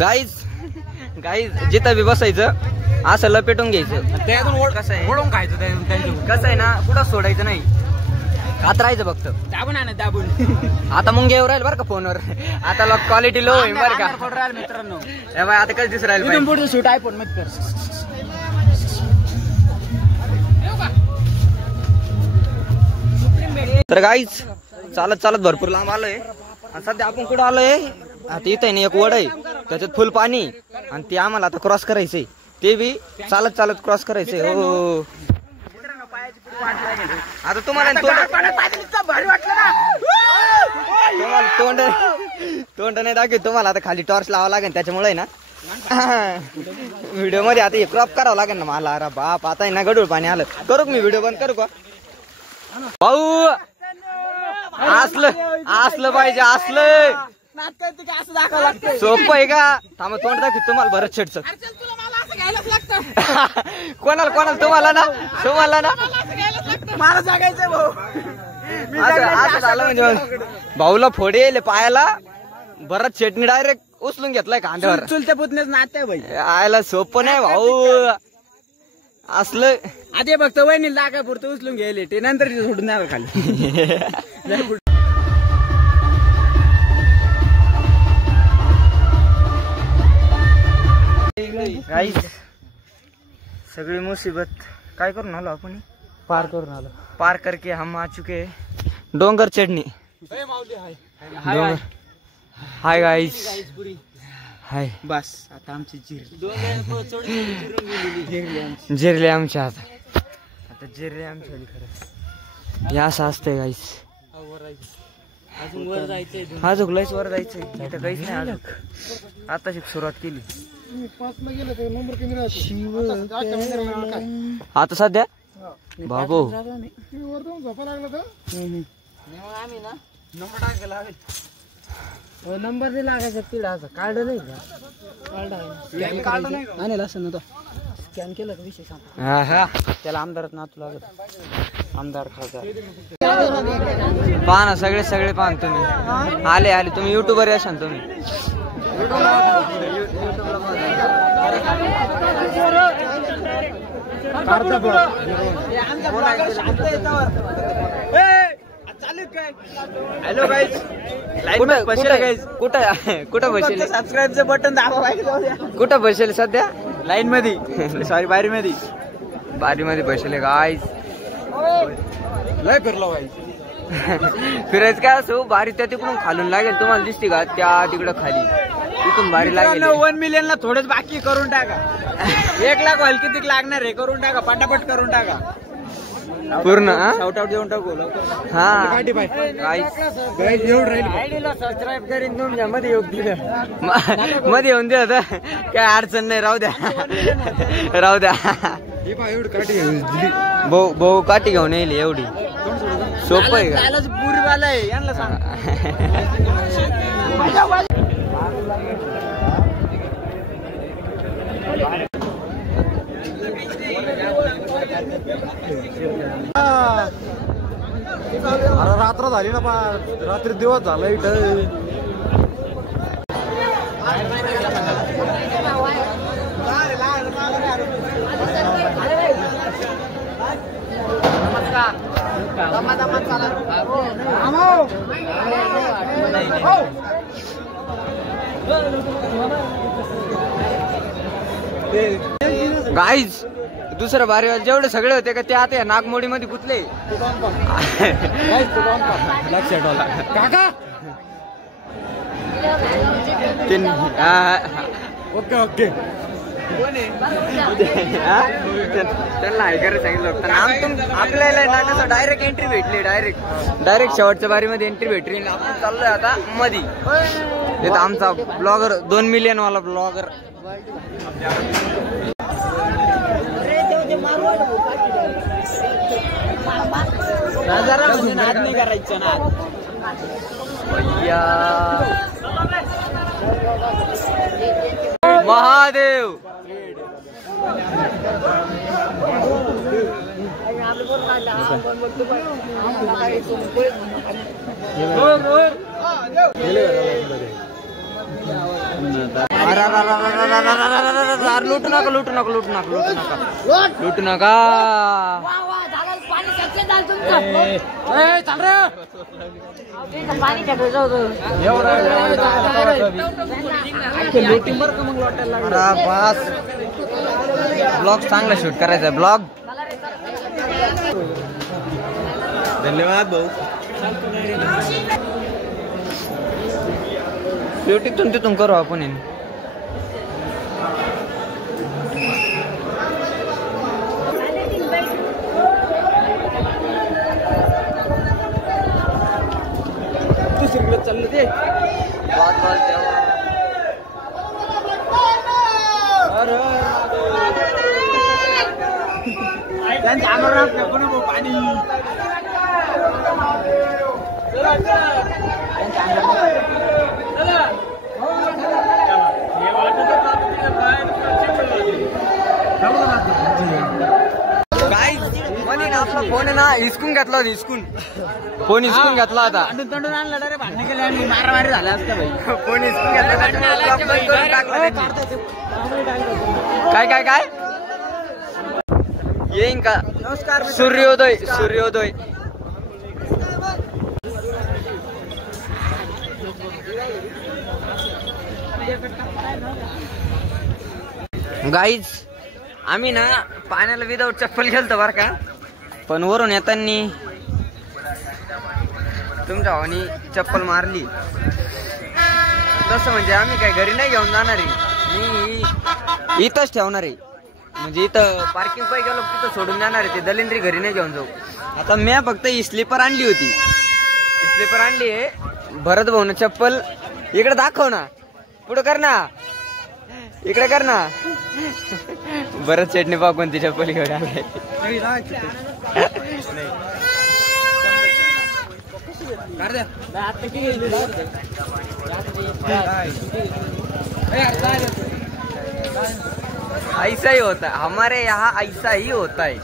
Guys जिथं बी बसायचं असं लपेटून घ्यायचं, त्यातून कसं आहे ओढून खायचं, त्यातून कसं आहे ना कुठं सोडायचं नाही, खात राहायचं फक्त दाबून आणा दाबून. आता मग येऊ राहील बरं का फोनवर, आता क्वालिटी लो होईल बरं का मित्रांनो. आता कसं दिसू राहील पुढे शूट आयफोन मध्ये कर. तर गाईज चालत चालत भरपूर लांब आलोय आणि सध्या आपण कुठं आलोय, आता इथं ना एक वड आहे त्याच्यात फुल पाणी आणि ते आम्हाला आता क्रॉस करायचंय, ते बी चालत चालत क्रॉस करायचंय. हो आता तुम्हाला तोंड नाही दाखव तुम्हाला, आता खाली टॉर्च लावावं लागेल त्याच्यामुळे ना व्हिडिओ मध्ये आता हे क्रॉप करावं लागेल ना मला. अरे बाप आता आहे ना गडूळ पाणी आलं. करू मी व्हिडिओ बंद करू का भाऊ? असलं पाहिजे, असलं सोपं आहे का? थांबा तोंड दाखव तुम्हाला भरत शेटचं. कोणाला तुम्हाला ना मला जागायचंय भाऊ. असं झालं म्हणजे भाऊला फोडे येईल पायाला, भरत शेटनी डायरेक्ट उचलून घेतलाय कांद्यावर. चुलत्या पुतण्याच नाते भाई, आयला सोपं नाही भाऊ असलं. आधी फक्त वहिनी लागा पुरतं उचलून घ्यायले, ते नंतर सोडून द्यावं खाली. गाईस सगळी मुसीबत काय करून आलो आपण, पार करून आलो. पार करके हम आ चुके डोंगर चढणी. हाय गाईस, हाय. बस आता आमची जिरले आमच्या आता जिरले आमच्या खरं. या असं असतंय गाईस. अजून लयच वर जायचंय, इथं काहीच नाही अजून, आता सुरुवात केली. आता सध्या बाबू नंबर नाही लागायचा तिला, कार्ड नाही का असं ना, तो स्कॅन केलं का विषय सांग. त्याला आमदारात नातू लागत, आमदार खासदार. पहा ना सगळे पहा तुम्ही, आले तुम्ही युट्यूबर असाल तुम्ही. हॅलो गाईज, कुठं बसेल? सबस्क्राईबचं बटन दाबा. कुठं बसेल सध्या? लाईन मध्ये, सॉरी बारी मध्ये बसले गाईज. लय फिरलो गाईज. फिरायचं काय असो, बारी त्या तिकडून खालून लागेल, तुम्हाला दिसते का त्या तिकडं खाली, तिथून बारी लागेल. 1 मिलियनला थोडंच बाकी करून टाका. 1 लाख व्हायला किती लागणार आहे, करून टाका पटापट करून टाका पूर्ण. शाउट आउट देऊन टाकू. हा सबस्क्राईब करीन तुमच्या मध्ये येऊन दिलं, मध्ये येऊन दिलं तर काय अडचण नाही. राहू द्या. भाऊ काठी घेऊन येईल एवढी सोपं आहे का? पुरीवाला आहे यांना सांग. अरे रात्र झाली ना, रात्री दिवस झाला इथं. गाईज दुसऱ्या बारीवर जेवढे सगळे होते का ते आता या नागमोडी मध्ये गुतले. काका ओके त्यांना ऐकायला सांगितलं होतं. आपल्याला ना कसं डायरेक्ट एंट्री भेटली, डायरेक्ट शेवटच्या बारीमध्ये एंट्री भेटली. आपण चाललोय आता मध्ये. तिथं आमचा ब्लॉगर 2 मिलियन वाला ब्लॉगर. नाही करायचं ना महादेव. लूटू नका लूटू नका लूटू नका लूटू नका लूटू नका. ब्लॉग चांगला शूट करायचा ब्लॉग. धन्यवाद भाऊ. तिथून तिथून करू आपण. दुसरीकडे चाललं ते. त्यांच्या अंगावर फेकून पाणी. आपला फोन आहे ना हिसकून घेतला होता. हिसकून फोन हिसकून घेतला होता. तंडून आणला रे भांडण केले आणि मारामारी झाल्या असत्या भाई. फोन हिसकून घेतला. काय काय काय येईन का. नमस्कार. सूर्योदय सूर्योदय. गाईज आम्ही ना पाण्याला विदाऊट चप्पल गेलतो बरं का. पण वरून येतानी तुमच्या भावानी चप्पल मारली. तसं म्हणजे आम्ही काय घरी नाही घेऊन जाणार आहे. मी इथंच ठेवणार आहे. म्हणजे इथं पार्किंग पाय गेलो तिथं सोडून जाणार आहे. ते दलिंद्री घरी नाही घेऊन जाऊ. आता मी फक्त ही स्लीपर आणली होती. स्लीपर आणली आहे. भरत भाऊन चप्पल इकडे दाखव ना. पुढं कर ना. इकडे कर ना. भरत चटणी पाव कोणती चप्पल घेऊन आले. ऐसा ही होता है हमारे यहाँ. ऐसा ही होता है.